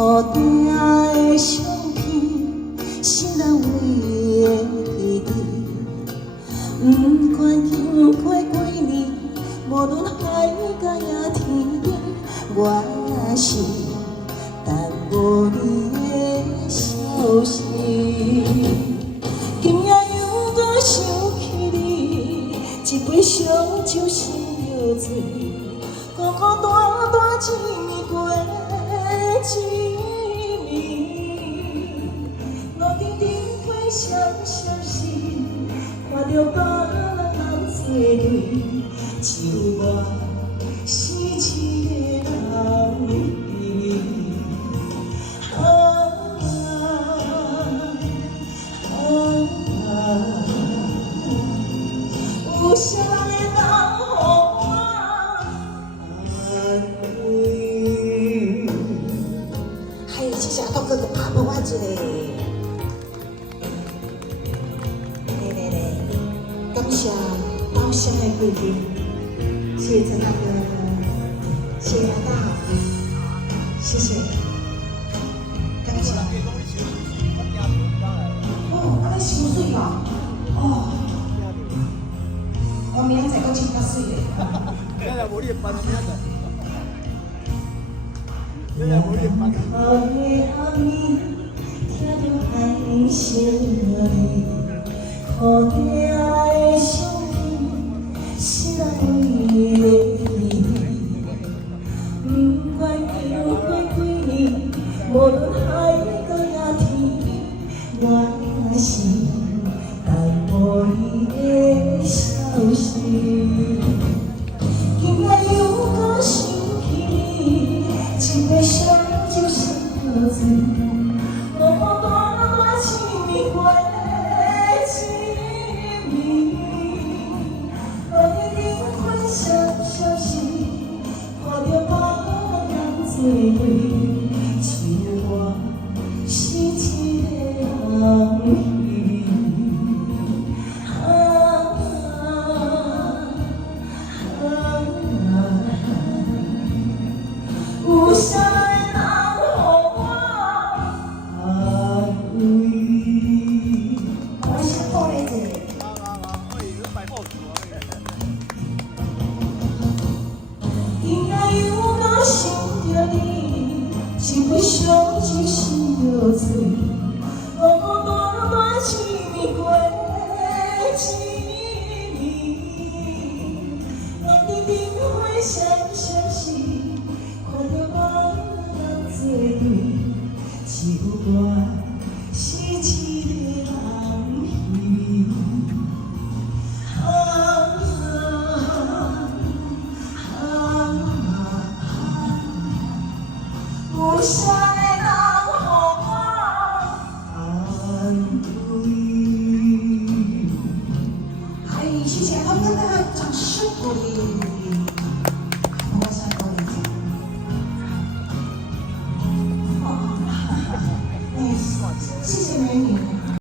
土地的相片，心难为的记忆。不管经过几年，无论海角也天边，我是等无你的消息。今夜又搁想起你，一杯烧酒醒着醉，孤孤单单一暝过一暝。路边灯火闪闪时，看着别人做对，只有我是一个人离。有啥会当予我安慰？还有这下都哥哥拍不完一个。来，感谢刀声的贵宾，谢谢陈大哥，谢谢大家，谢谢，感谢。哦，安尼伤水哦，哦。我明仔载搁穿较水嘞。今日无你的班，明仔载。今日无你的班。黑的暗暝，听着海声里，土地的相片，心内的记忆。不管经过几年，无论海角也天边，我是等无你的消息。今夜又搁想起你，一杯烧酒醒着醉，孤孤单单一暝过一暝。路边灯火闪闪时，看着别人做对，只有我是一个人。有啥会当予我安慰？我先报咧者。今夜又搁想着你，一杯烧酒醒着醉，孤孤单单一暝过一暝。